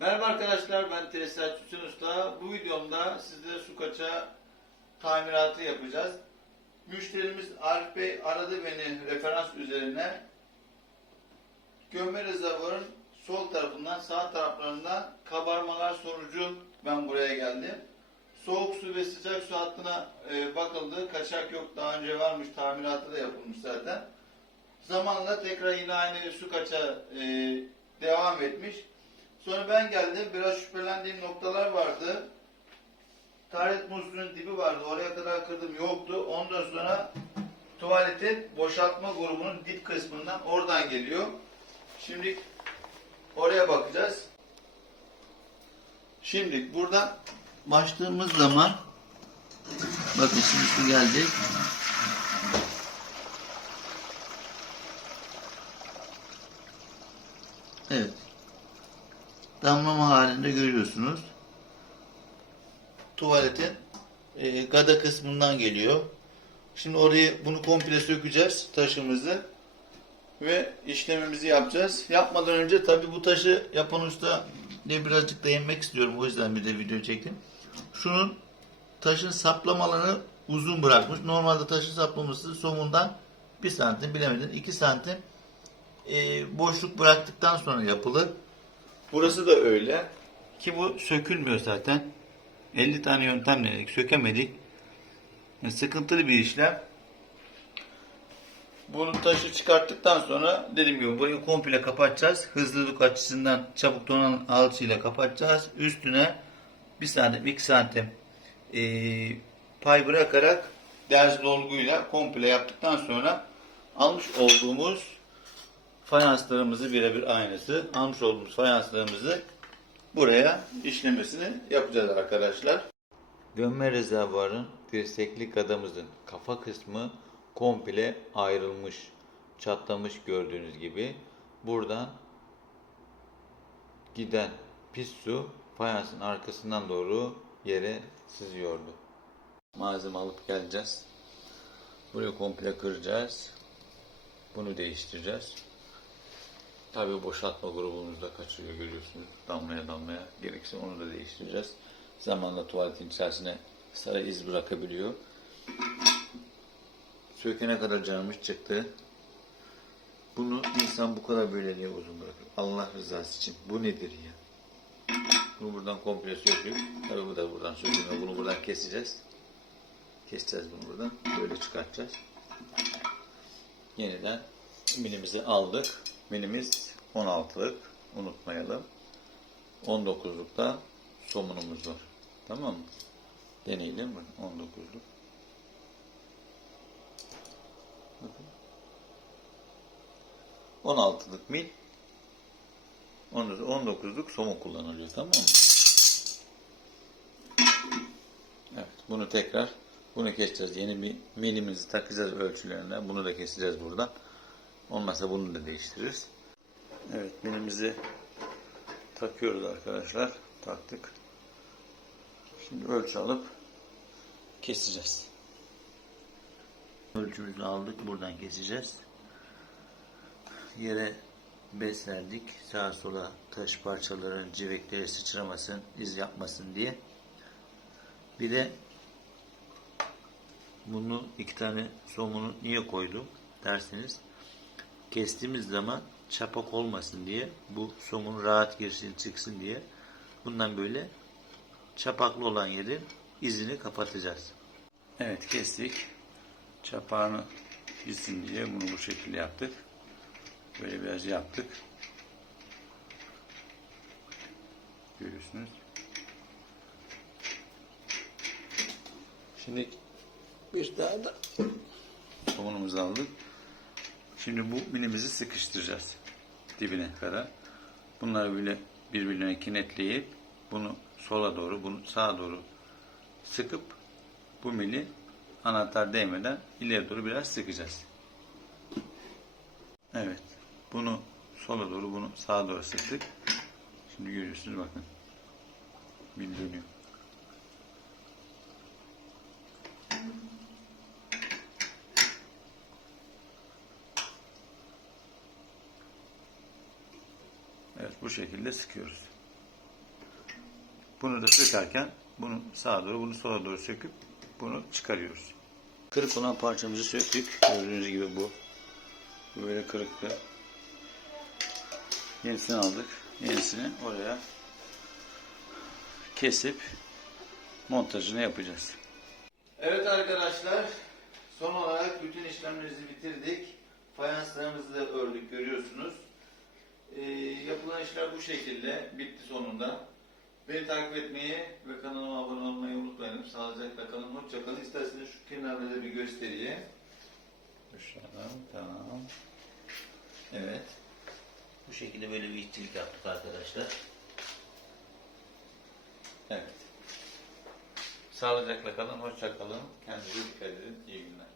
Merhaba arkadaşlar ben Tesisatçı Hüseyin Usta. Bu videomda sizlere su kaçağı tamiratı yapacağız. Müşterimiz Arif Bey aradı beni referans üzerine. Gömme rezervuarın sol tarafından sağ taraflarından kabarmalar sonucu ben buraya geldim. Soğuk su ve sıcak su hattına e, bakıldı. Kaçak yok daha önce varmış tamiratı da yapılmış zaten. Zamanla tekrar yine aynı su kaçağı e, devam etmiş. Sonra ben geldim. Biraz şüphelendiğim noktalar vardı. Taharet musluğunun dibi vardı. Oraya kadar kırdım. Yoktu. Ondan sonra tuvaletin boşaltma grubunun dip kısmından oradan geliyor. Şimdi oraya bakacağız. Şimdi buradan başladığımız zaman bakın şimdi su geldi. Evet damlama halinde görüyorsunuz. Tuvaletin e, gada kısmından geliyor. Şimdi orayı bunu komple sökeceğiz taşımızı ve işlemimizi yapacağız. Yapmadan önce tabi bu taşı yapan usta ne birazcık değinmek istiyorum. O yüzden bir de video çektim. Şunun taşın saplamalarını uzun bırakmış. Normalde taşın saplaması somundan 1 santim bilemedin 2 santim e, boşluk bıraktıktan sonra yapılır. Burası da öyle. Ki bu sökülmüyor zaten. 50 tane yöntem denedik. Sökemedik. Yani sıkıntılı bir işlem. Bunu taşı çıkarttıktan sonra dediğim gibi burayı komple kapatacağız. Hızlılık açısından çabuk donan alçıyla kapatacağız. Üstüne 1 santim 2 santim e, pay bırakarak derz dolguyla komple yaptıktan sonra almış olduğumuz fayanslarımızı birebir aynısı almış olduğumuz fayanslarımızı buraya işlemesini yapacağız arkadaşlar. Gömme rezervuarın dirseklik adamızın kafa kısmı komple ayrılmış, çatlamış gördüğünüz gibi. Buradan giden pis su fayansın arkasından doğru yere sızıyordu. Malzeme alıp geleceğiz. Burayı komple kıracağız. Bunu değiştireceğiz. Tabii boşaltma grubumuzda kaçırıyor görüyorsunuz. Damlaya damlaya gerekirse onu da değiştireceğiz. Zamanla tuvaletin içerisine sarı iz bırakabiliyor. Sökene kadar canımız çıktı. Bunu insan bu kadar böyle niye uzun bırakır? Allah rızası için. Bu nedir ya? Bunu buradan komple söküp, tabii bu da buradan sökülüyor. Bunu buradan keseceğiz. Keseceğiz bunu buradan. Böyle çıkartacağız. Yeniden minimizi aldık. Minimiz 16'lık unutmayalım. 19'lukta somunumuz var. Tamam mı? Deneyelim mi? 19'luk. Bakın. 16'lık mil 19'luk somun kullanılıyor. Tamam mı? Evet. Bunu tekrar bunu keseceğiz. Yeni bir milimizi takacağız ölçülerine. Bunu da keseceğiz buradan. Olmazsa bunu da değiştiririz. Evet milimizi takıyoruz arkadaşlar. Taktık. Şimdi ölçü alıp keseceğiz. Ölçümüzü aldık. Buradan keseceğiz. Yere bez verdik. Sağa sola taş parçaların cirekleri sıçramasın, iz yapmasın diye. Bir de bunu iki tane somunu niye koydum derseniz kestiğimiz zaman çapak olmasın diye bu somun rahat girsin çıksın diye bundan böyle çapaklı olan yerin izini kapatacağız. Evet kestik. Çapağını gitsin diye bunu bu şekilde yaptık. Böyle biraz yaptık. Görüyorsunuz. Şimdi bir daha da somunumuzu aldık. Şimdi bu minimizi sıkıştıracağız dibine kadar. Bunları böyle birbirine kinetleyip bunu sola doğru, bunu sağa doğru sıkıp bu mili anahtar değmeden ileri doğru biraz sıkacağız. Evet. Bunu sola doğru, bunu sağa doğru sıktık. Şimdi görüyorsunuz bakın. Mil dönüyor. Evet bu şekilde sıkıyoruz. Bunu da sökerken bunu sağa doğru, bunu sola doğru söküp bunu çıkarıyoruz. Kırık olan parçamızı söktük. Gördüğünüz gibi bu. Böyle kırıktı. Yenisini aldık. Yenisini oraya kesip montajını yapacağız. Evet arkadaşlar, son olarak bütün işlemlerimizi bitirdik. Fayanslarımızı da ördük görüyorsunuz. Ee, yapılan işler bu şekilde, bitti sonunda. Beni takip etmeyi ve kanalıma abone olmayı unutmayın. Sağlıcakla kalın, hoşça kalın. İsterseniz şu kenarları bir göstereyim. Şuradan, tamam. Evet. Bu şekilde böyle bir işçilik yaptık arkadaşlar. Evet. Sağlıcakla kalın, hoşça kalın. Kendinize dikkat edin. İyi günler.